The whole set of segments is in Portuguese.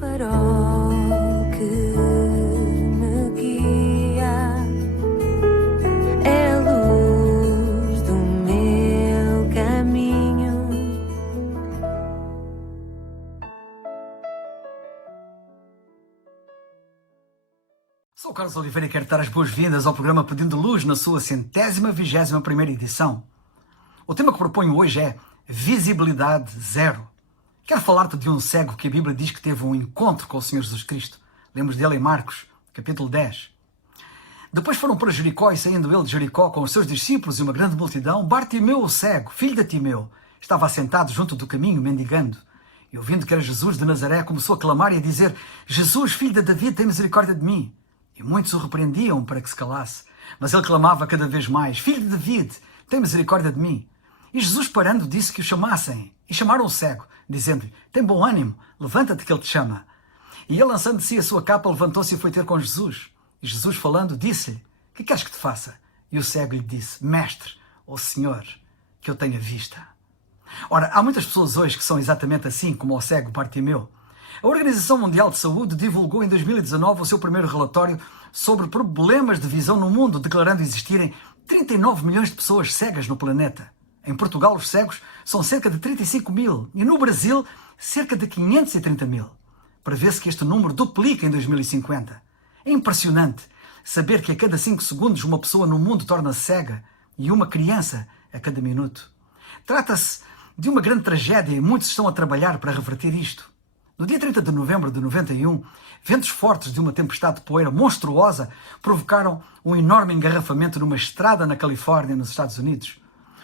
farol que me guia, é a luz do meu caminho. Sou o Carlos Oliveira e quero dar as boas-vindas ao programa Pedindo Luz na sua 121ª edição. O tema que proponho hoje é visibilidade zero. Quero falar-te de um cego que a Bíblia diz que teve um encontro com o Senhor Jesus Cristo. Lemos dele em Marcos, capítulo 10. Depois foram para Jericó e, saindo ele de Jericó com os seus discípulos e uma grande multidão, Bartimeu, o cego, filho de Timeu, estava assentado junto do caminho, mendigando. E ouvindo que era Jesus de Nazaré, começou a clamar e a dizer: Jesus, filho de David, tem misericórdia de mim. E muitos o repreendiam para que se calasse. Mas ele clamava cada vez mais: Filho de David, tem misericórdia de mim. E Jesus, parando, disse que o chamassem. E chamaram o cego, dizendo-lhe: Tem bom ânimo, levanta-te que ele te chama. E ele, lançando de si a sua capa, levantou-se e foi ter com Jesus. E Jesus, falando, disse-lhe: Que queres que te faça? E o cego lhe disse: Mestre, ou Senhor, que eu tenha vista. Ora, há muitas pessoas hoje que são exatamente assim como o cego Bartimeu. A Organização Mundial de Saúde divulgou em 2019 o seu primeiro relatório sobre problemas de visão no mundo, declarando existirem 39 milhões de pessoas cegas no planeta. Em Portugal, os cegos são cerca de 35 mil e no Brasil, cerca de 530 mil. Prevê-se que este número duplica em 2050. É impressionante saber que a cada 5 segundos uma pessoa no mundo torna-se cega e uma criança a cada minuto. Trata-se de uma grande tragédia e muitos estão a trabalhar para reverter isto. No dia 30 de novembro de 91, ventos fortes de uma tempestade de poeira monstruosa provocaram um enorme engarrafamento numa estrada na Califórnia, nos Estados Unidos.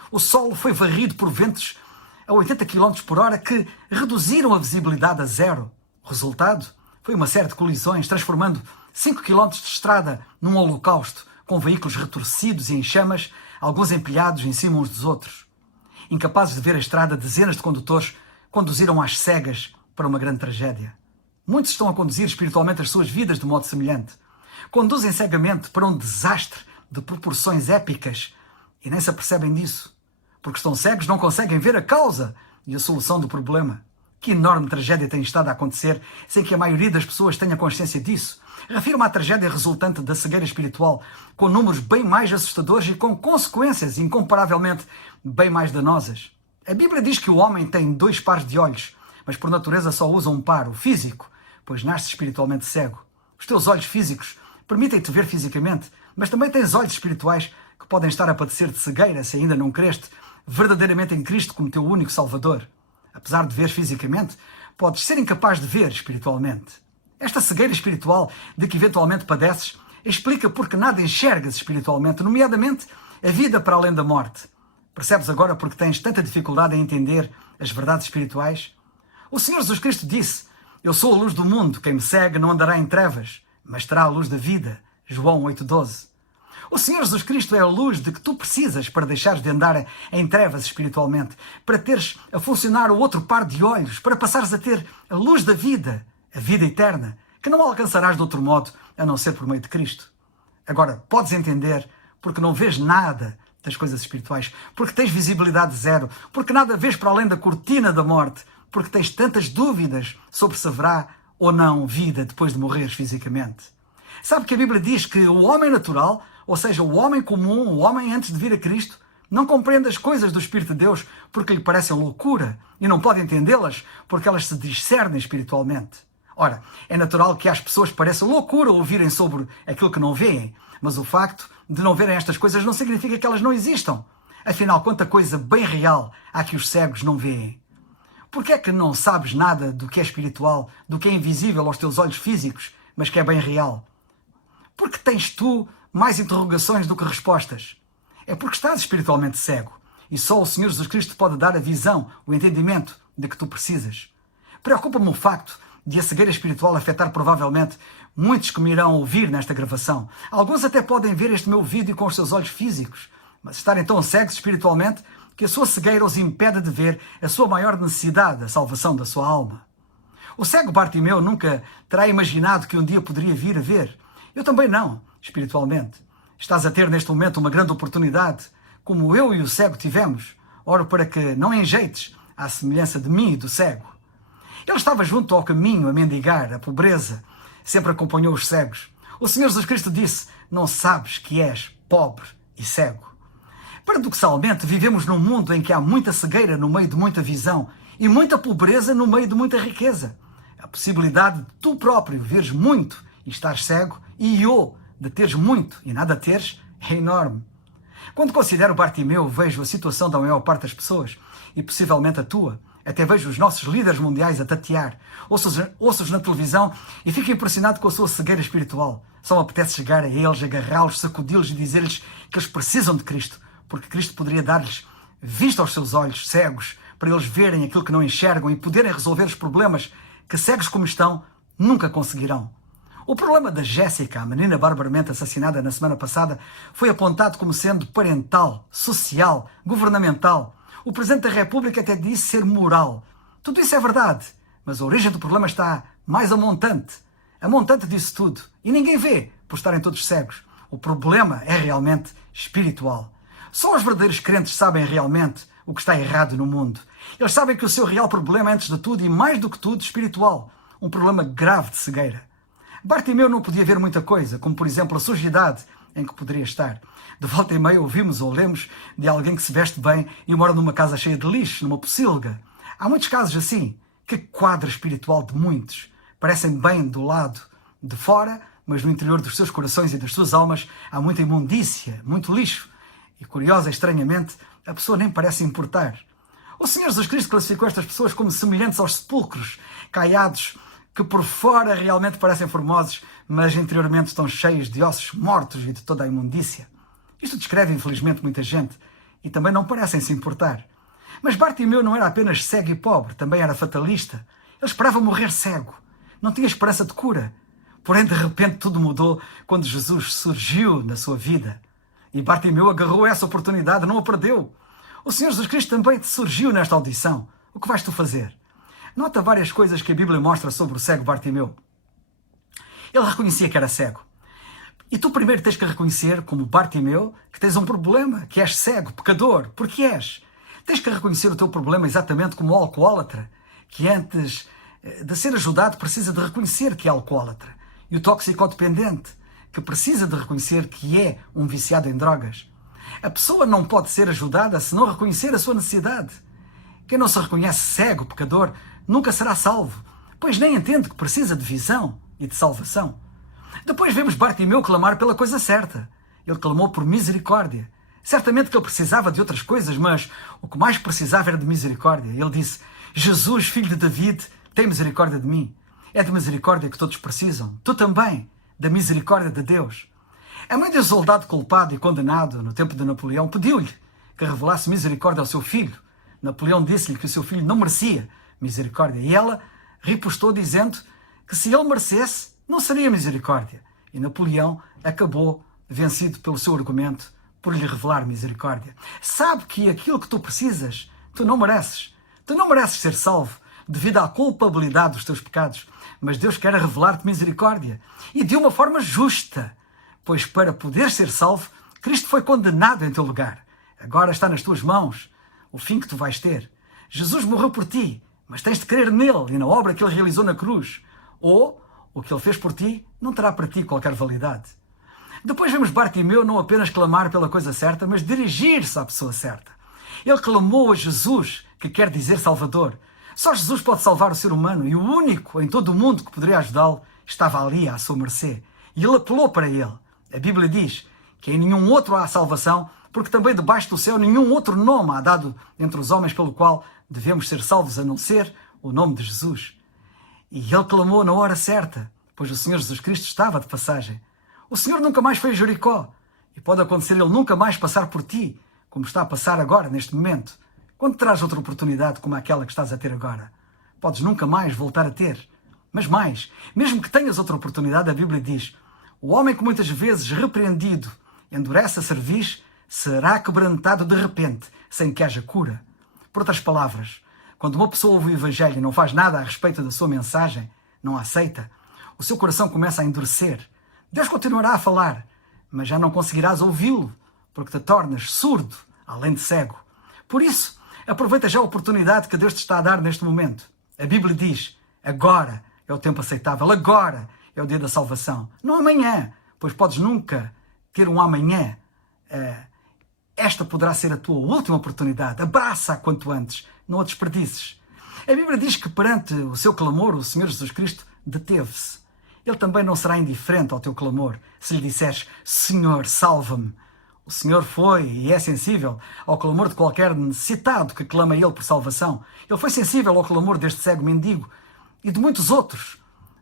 O solo foi varrido por ventos a 80 km por hora que reduziram a visibilidade a zero. O resultado foi uma série de colisões, transformando 5 km de estrada num holocausto, com veículos retorcidos e em chamas, alguns empilhados em cima uns dos outros. Incapazes de ver a estrada, dezenas de condutores conduziram às cegas para uma grande tragédia. Muitos estão a conduzir espiritualmente as suas vidas de modo semelhante. Conduzem cegamente para um desastre de proporções épicas e nem se apercebem disso. Porque estão cegos, não conseguem ver a causa e a solução do problema. Que enorme tragédia tem estado a acontecer sem que a maioria das pessoas tenha consciência disso. Refiro-me à tragédia resultante da cegueira espiritual, com números bem mais assustadores e com consequências incomparavelmente bem mais danosas. A Bíblia diz que o homem tem 2 pares de olhos, mas por natureza só usa um par, o físico, pois nasce espiritualmente cego. Os teus olhos físicos permitem-te ver fisicamente, mas também tens olhos espirituais que podem estar a padecer de cegueira se ainda não creste verdadeiramente em Cristo como teu único Salvador. Apesar de ver fisicamente, podes ser incapaz de ver espiritualmente. Esta cegueira espiritual de que eventualmente padeces explica porque nada enxergas espiritualmente, nomeadamente a vida para além da morte. Percebes agora porque tens tanta dificuldade em entender as verdades espirituais? O Senhor Jesus Cristo disse: Eu sou a luz do mundo, quem me segue não andará em trevas, mas terá a luz da vida. João 8,12. O Senhor Jesus Cristo é a luz de que tu precisas para deixares de andar em trevas espiritualmente, para teres a funcionar o outro par de olhos, para passares a ter a luz da vida, a vida eterna, que não alcançarás de outro modo a não ser por meio de Cristo. Agora, podes entender porque não vês nada das coisas espirituais, porque tens visibilidade zero, porque nada vês para além da cortina da morte, porque tens tantas dúvidas sobre se haverá ou não vida depois de morreres fisicamente. Sabe que a Bíblia diz que o homem natural, ou seja, o homem comum, o homem antes de vir a Cristo, não compreende as coisas do Espírito de Deus porque lhe parecem loucura e não pode entendê-las porque elas se discernem espiritualmente. Ora, é natural que às pessoas pareça loucura ouvirem sobre aquilo que não veem, mas o facto de não verem estas coisas não significa que elas não existam. Afinal, quanta coisa bem real há que os cegos não veem. Por que é que não sabes nada do que é espiritual, do que é invisível aos teus olhos físicos, mas que é bem real? Porque tens tu mais interrogações do que respostas? É porque estás espiritualmente cego e só o Senhor Jesus Cristo pode dar a visão, o entendimento de que tu precisas. Preocupa-me o facto de a cegueira espiritual afetar provavelmente muitos que me irão ouvir nesta gravação. Alguns até podem ver este meu vídeo com os seus olhos físicos, mas estarem tão cegos espiritualmente que a sua cegueira os impede de ver a sua maior necessidade, a salvação da sua alma. O cego Bartimeu nunca terá imaginado que um dia poderia vir a ver. Eu também não, espiritualmente. Estás a ter neste momento uma grande oportunidade, como eu e o cego tivemos. Oro para que não enjeites à semelhança de mim e do cego. Ele estava junto ao caminho a mendigar, a pobreza sempre acompanhou os cegos. O Senhor Jesus Cristo disse: não sabes que és pobre e cego. Paradoxalmente, vivemos num mundo em que há muita cegueira no meio de muita visão e muita pobreza no meio de muita riqueza. A possibilidade de tu próprio veres muito e estares cego de teres muito e nada teres é enorme. Quando considero Bartimeu, vejo a situação da maior parte das pessoas e possivelmente a tua. Até vejo os nossos líderes mundiais a tatear. Ouço-os na televisão e fico impressionado com a sua cegueira espiritual. Só me apetece chegar a eles, agarrá-los, sacudi-los e dizer-lhes que eles precisam de Cristo, porque Cristo poderia dar-lhes vista aos seus olhos cegos, para eles verem aquilo que não enxergam e poderem resolver os problemas que, cegos como estão, nunca conseguirão. O problema da Jéssica, a menina barbaramente assassinada na semana passada, foi apontado como sendo parental, social, governamental. O Presidente da República até disse ser moral. Tudo isso é verdade, mas a origem do problema está mais a montante. A montante disso tudo. E ninguém vê, por estarem todos cegos. O problema é realmente espiritual. Só os verdadeiros crentes sabem realmente o que está errado no mundo. Eles sabem que o seu real problema é, antes de tudo, e mais do que tudo, espiritual. Um problema grave de cegueira. Bartimeu não podia ver muita coisa, como, por exemplo, a sujidade em que poderia estar. De volta e meia ouvimos ou lemos de alguém que se veste bem e mora numa casa cheia de lixo, numa pocilga. Há muitos casos assim. Que quadro espiritual de muitos. Parecem bem do lado de fora, mas no interior dos seus corações e das suas almas há muita imundícia, muito lixo. E, curiosa, estranhamente, a pessoa nem parece importar. O Senhor Jesus Cristo classificou estas pessoas como semelhantes aos sepulcros, caiados, que por fora realmente parecem formosos, mas interiormente estão cheios de ossos mortos e de toda a imundícia. Isto descreve, infelizmente, muita gente, e também não parecem se importar. Mas Bartimeu não era apenas cego e pobre, também era fatalista. Ele esperava morrer cego. Não tinha esperança de cura. Porém, de repente, tudo mudou quando Jesus surgiu na sua vida. E Bartimeu agarrou essa oportunidade, não a perdeu. O Senhor Jesus Cristo também te surgiu nesta audição. O que vais tu fazer? Nota várias coisas que a Bíblia mostra sobre o cego Bartimeu. Ele reconhecia que era cego. E tu primeiro tens que reconhecer, como Bartimeu, que tens um problema, que és cego, pecador, porque és. Tens que reconhecer o teu problema exatamente como o alcoólatra, que antes de ser ajudado precisa de reconhecer que é alcoólatra. E o toxicodependente, que precisa de reconhecer que é um viciado em drogas. A pessoa não pode ser ajudada se não reconhecer a sua necessidade. Quem não se reconhece cego, pecador, nunca será salvo, pois nem entende que precisa de visão e de salvação. Depois vemos Bartimeu clamar pela coisa certa. Ele clamou por misericórdia. Certamente que ele precisava de outras coisas, mas o que mais precisava era de misericórdia. Ele disse: Jesus, filho de David, tem misericórdia de mim. É de misericórdia que todos precisam. Tu também, da misericórdia de Deus. A mãe do soldado culpado e condenado no tempo de Napoleão pediu-lhe que revelasse misericórdia ao seu filho. Napoleão disse-lhe que o seu filho não merecia misericórdia. E ela ripostou dizendo que se ele merecesse, não seria misericórdia. E Napoleão acabou vencido pelo seu argumento por lhe revelar misericórdia. Sabe que aquilo que tu precisas, tu não mereces. Tu não mereces ser salvo devido à culpabilidade dos teus pecados. Mas Deus quer revelar-te misericórdia. E de uma forma justa. Pois para poder ser salvo, Cristo foi condenado em teu lugar. Agora está nas tuas mãos o fim que tu vais ter. Jesus morreu por ti, mas tens de crer nele e na obra que ele realizou na cruz. Ou o que ele fez por ti não terá para ti qualquer validade. Depois vemos Bartimeu não apenas clamar pela coisa certa, mas dirigir-se à pessoa certa. Ele clamou a Jesus, que quer dizer Salvador. Só Jesus pode salvar o ser humano e o único em todo o mundo que poderia ajudá-lo estava ali à sua mercê. E ele apelou para ele. A Bíblia diz que em nenhum outro há salvação, porque também debaixo do céu nenhum outro nome há dado entre os homens pelo qual devemos ser salvos a não ser o nome de Jesus. E ele clamou na hora certa, pois o Senhor Jesus Cristo estava de passagem. O Senhor nunca mais foi a Jericó. E pode acontecer ele nunca mais passar por ti, como está a passar agora, neste momento. Quando terás outra oportunidade como aquela que estás a ter agora? Podes nunca mais voltar a ter. Mas mais, mesmo que tenhas outra oportunidade, a Bíblia diz: o homem que muitas vezes repreendido endurece a cerviz, será quebrantado de repente, sem que haja cura. Por outras palavras, quando uma pessoa ouve o Evangelho e não faz nada a respeito da sua mensagem, não a aceita, o seu coração começa a endurecer. Deus continuará a falar, mas já não conseguirás ouvi-lo, porque te tornas surdo, além de cego. Por isso, aproveita já a oportunidade que Deus te está a dar neste momento. A Bíblia diz Agora é o tempo aceitável. Agora é o dia da salvação. Não amanhã, pois podes nunca ter um amanhã. Esta poderá ser a tua última oportunidade. Abraça-a quanto antes. Não a desperdices. A Bíblia diz que perante o seu clamor, o Senhor Jesus Cristo deteve-se. Ele também não será indiferente ao teu clamor. Se lhe disseres, Senhor, salva-me. O Senhor foi e é sensível ao clamor de qualquer necessitado que clama a Ele por salvação. Ele foi sensível ao clamor deste cego mendigo e de muitos outros.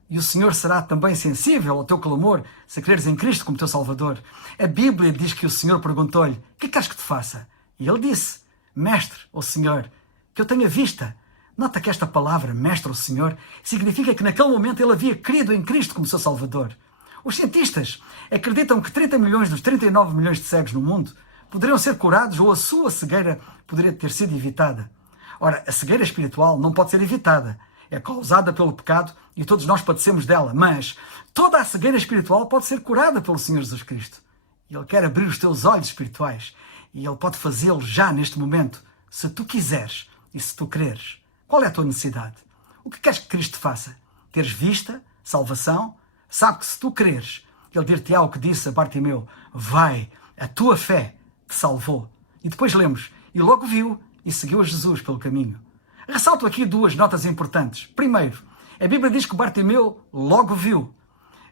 E o Senhor será também sensível ao teu clamor se creres em Cristo como teu Salvador. A Bíblia diz que o Senhor perguntou-lhe, o que queres que te faça? E ele disse, Mestre, ou Senhor, que eu tenha vista. Nota que esta palavra, Mestre ou Senhor, significa que naquele momento ele havia crido em Cristo como seu Salvador. Os cientistas acreditam que 30 milhões dos 39 milhões de cegos no mundo poderiam ser curados ou a sua cegueira poderia ter sido evitada. Ora, a cegueira espiritual não pode ser evitada. É causada pelo pecado e todos nós padecemos dela. Mas toda a cegueira espiritual pode ser curada pelo Senhor Jesus Cristo. E Ele quer abrir os teus olhos espirituais. E Ele pode fazê-lo já neste momento, se tu quiseres e se tu creres. Qual é a tua necessidade? O que queres que Cristo te faça? Teres vista, salvação? Sabe que se tu creres, Ele dir-te-á o que disse a Bartimeu, vai, a tua fé te salvou. E depois lemos, e logo viu e seguiu a Jesus pelo caminho. Ressalto aqui duas notas importantes. Primeiro, a Bíblia diz que Bartimeu logo viu.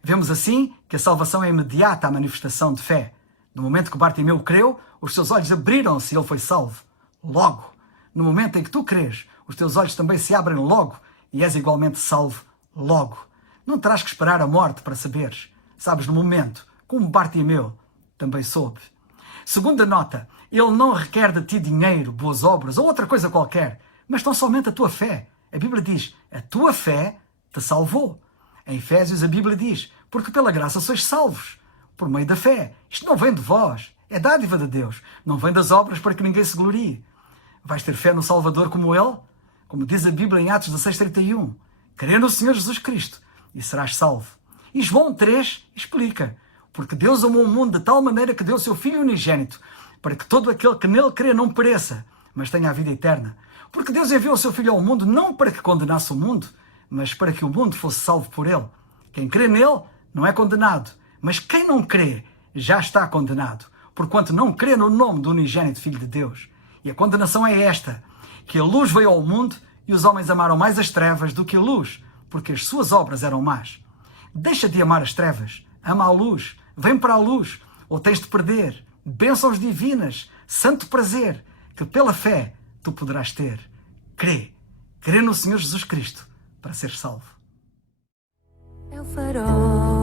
Vemos assim que a salvação é imediata à manifestação de fé. No momento que Bartimeu creu, os seus olhos abriram-se e ele foi salvo. Logo. No momento em que tu crês, os teus olhos também se abrem logo e és igualmente salvo logo. Não terás que esperar a morte para saberes. Sabes no momento, como Bartimeu também soube. Segunda nota, ele não requer de ti dinheiro, boas obras ou outra coisa qualquer, mas tão somente a tua fé. A Bíblia diz, a tua fé te salvou. Em Efésios a Bíblia diz, porque pela graça sois salvos, por meio da fé. Isto não vem de vós, é dádiva de Deus. Não vem das obras para que ninguém se glorie. Vais ter fé no Salvador como Ele? Como diz a Bíblia em Atos 16:31. Crê no Senhor Jesus Cristo e serás salvo. E João 3 explica, porque Deus amou o mundo de tal maneira que deu o seu Filho unigênito, para que todo aquele que nele crê não pereça, mas tenha a vida eterna. Porque Deus enviou o seu Filho ao mundo não para que condenasse o mundo, mas para que o mundo fosse salvo por ele. Quem crê nele não é condenado, mas quem não crê já está condenado, porquanto não crê no nome do unigênito Filho de Deus. E a condenação é esta, que a luz veio ao mundo e os homens amaram mais as trevas do que a luz, porque as suas obras eram más. Deixa de amar as trevas, ama a luz, vem para a luz, ou tens de perder bênçãos divinas, santo prazer, que pela fé tu poderás ter. Crê no Senhor Jesus Cristo para ser salvo. É o farol